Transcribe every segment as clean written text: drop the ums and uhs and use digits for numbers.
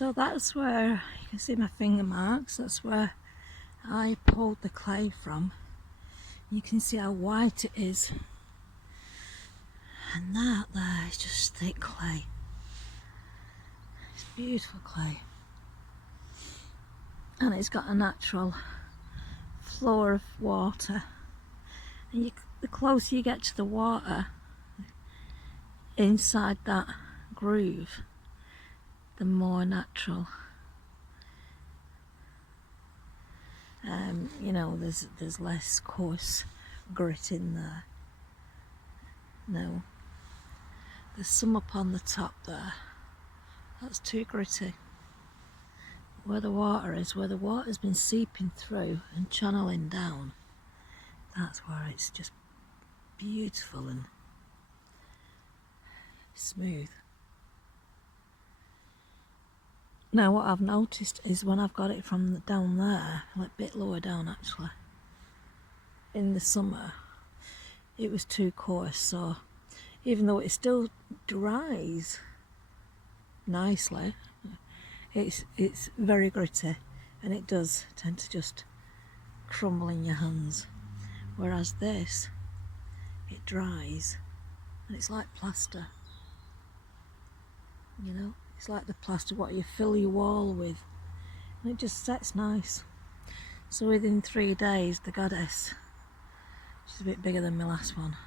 So that's where you can see my finger marks. That's where I pulled the clay from. You can see how white it is, and that there is just thick clay. It's beautiful clay, and it's got a natural flow of water, and the closer you get to the water inside that groove, the more natural. You know, there's less coarse grit in there. No, there's some up on the top there. That's too gritty. Where the water is, where the water's been seeping through and channeling down, that's where it's just beautiful and smooth. Now what I've noticed is when I've got it from down there, like a bit lower down actually, in the summer, it was too coarse, so even though it still dries nicely, it's very gritty, and it does tend to just crumble in your hands. Whereas this, it dries and it's like plaster, you know, it's like the plaster what you fill your wall with, and it just sets nice. So within 3 days, the Goddess, she's a bit bigger than my last one,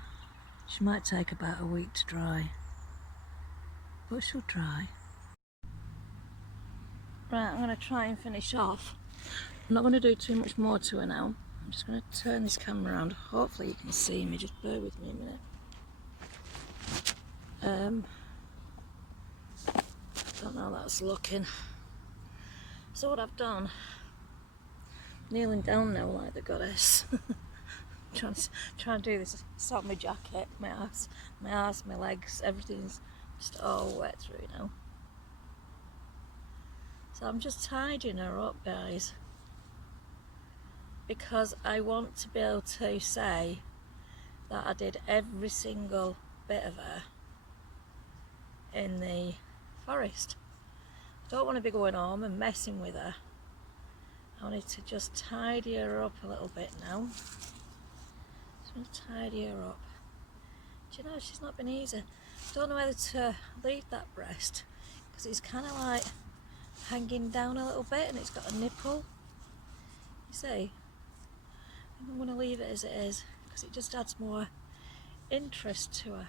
she might take about a week to dry, but she'll dry. Right, I'm going to try and finish off. I'm not going to do too much more to her now. I'm just going to turn this camera around. Hopefully you can see me, just bear with me a minute. Don't know how that's looking. So what I've done, kneeling down now like the Goddess. trying to do this, sort my jacket, my ass, my legs, everything's just all wet through now. So I'm just tidying her up, guys, because I want to be able to say that I did every single bit of her in the forest. I don't want to be going home and messing with her. I wanted to just tidy her up a little bit now. Just want to tidy her up. Do you know, she's not been easy. I don't know whether to leave that breast, because it's kind of like hanging down a little bit and it's got a nipple. You see? I think I'm going to leave it as it is, because it just adds more interest to her.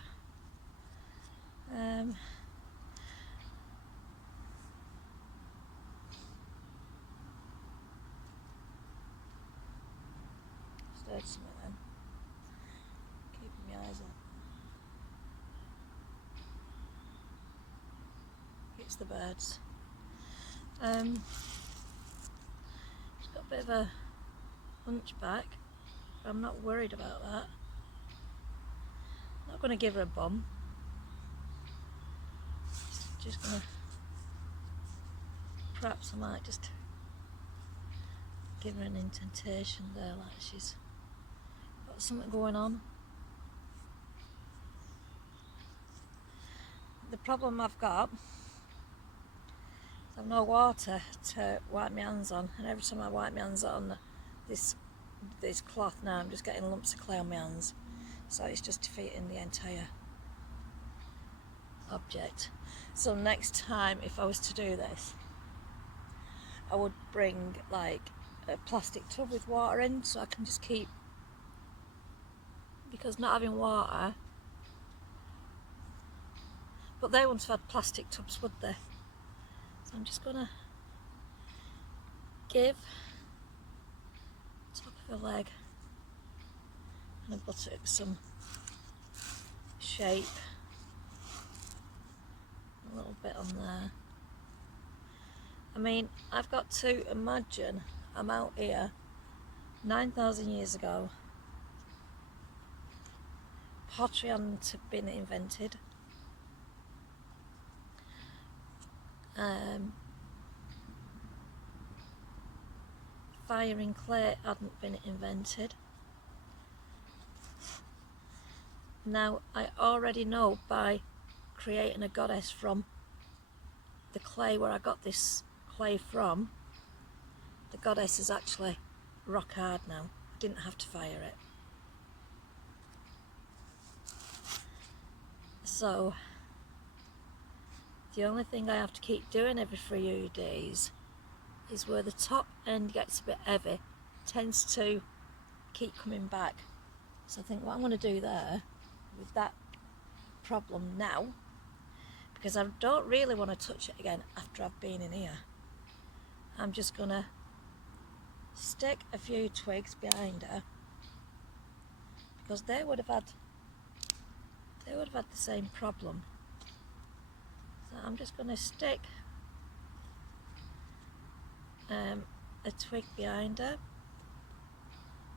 Stirred something then. Keeping my eyes on. It's the birds. She's got a bit of a hunchback, but I'm not worried about that. I'm not going to give her a bum. Just going to, perhaps I might just give her an indentation there, like she's got something going on. The problem I've got is I've no water to wipe my hands on, and every time I wipe my hands on this cloth now, I'm just getting lumps of clay on my hands, so it's just defeating the entire object. So next time, if I was to do this, I would bring like a plastic tub with water in, so I can just keep, because not having water, but they wouldn't have had plastic tubs, would they? So I'm just gonna give the top of her leg and her buttock some shape, a little bit on there. I mean, I've got to imagine I'm out here 9,000 years ago. Pottery hadn't been invented. Firing clay hadn't been invented. Now I already know by creating a goddess from the clay where I got this clay from, the Goddess is actually rock hard now. I didn't have to fire it. So the only thing I have to keep doing every few days is where the top end gets a bit heavy, tends to keep coming back. So I think what I'm going to do there with that problem now, because I don't really want to touch it again after I've been in here, I'm just going to stick a few twigs behind her, because they would have had the same problem. So I'm just going to stick a twig behind her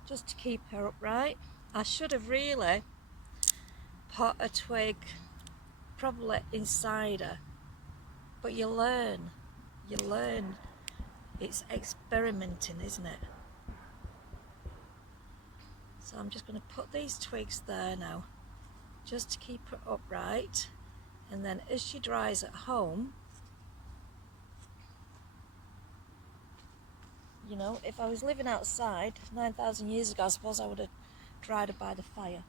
just to keep her upright. I should have really put a twig probably inside her, but you learn. It's experimenting, isn't it? So I'm just going to put these twigs there now just to keep her upright, and then as she dries at home, you know, if I was living outside 9,000 years ago, I suppose I would have dried her by the fire.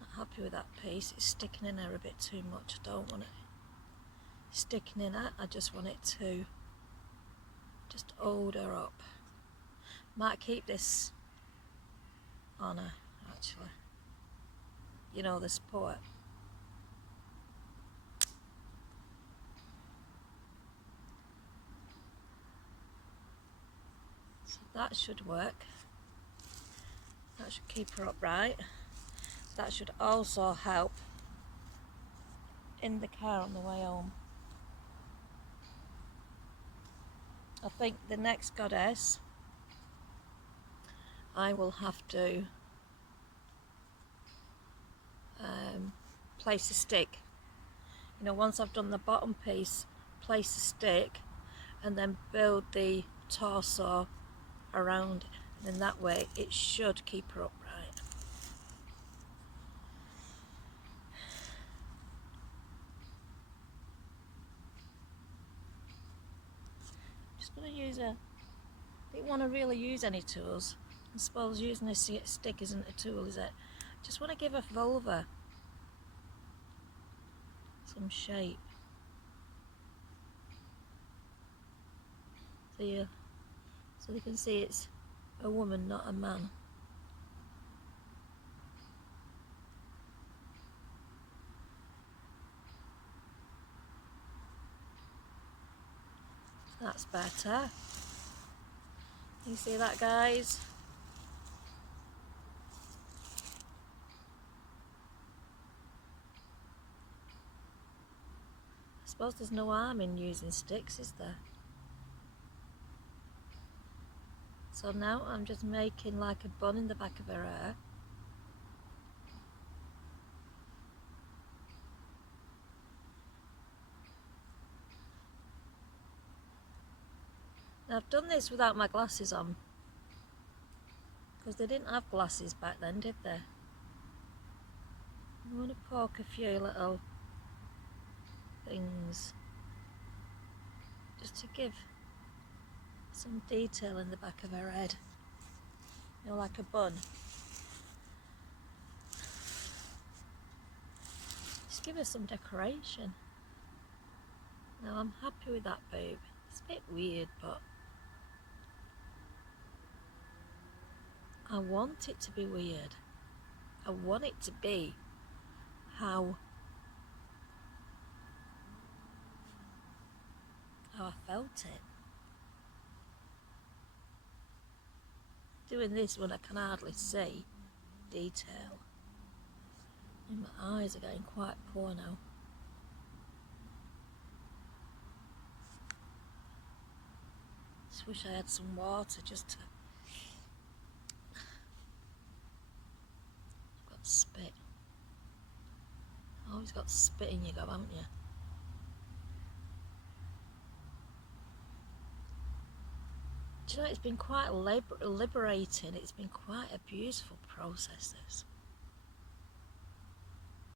Not happy with that piece. It's sticking in there a bit too much. I don't want it sticking in her. I just want it to just hold her up. Might keep this on her actually. You know, the support. So that should work. That should keep her upright. That should also help in the car on the way home. I think the next Goddess I will have to place a stick. You know, once I've done the bottom piece, place a stick and then build the torso around it. And then that way it should keep her upright. Just going to use didn't want to really use any tools. I suppose using a stick isn't a tool, is it? Just want to give a vulva some shape. So you can see it's a woman, not a man. That's better. You see that, guys? I suppose there's no harm in using sticks, is there? So now I'm just making like a bun in the back of her hair. Now I've done this without my glasses on, because they didn't have glasses back then, did they? I'm going to poke a few little things just to give some detail in the back of her head, you know, like a bun. Just give her some decoration. Now I'm happy with that boob. It's a bit weird, but I want it to be weird. I want it to be how I felt it. Doing this when I can hardly see detail. And my eyes are getting quite poor now. Just wish I had some water just to... I've got spit. You've got spit in your gob, haven't you? Do you know, it's been quite liberating. It's been quite a beautiful process, this.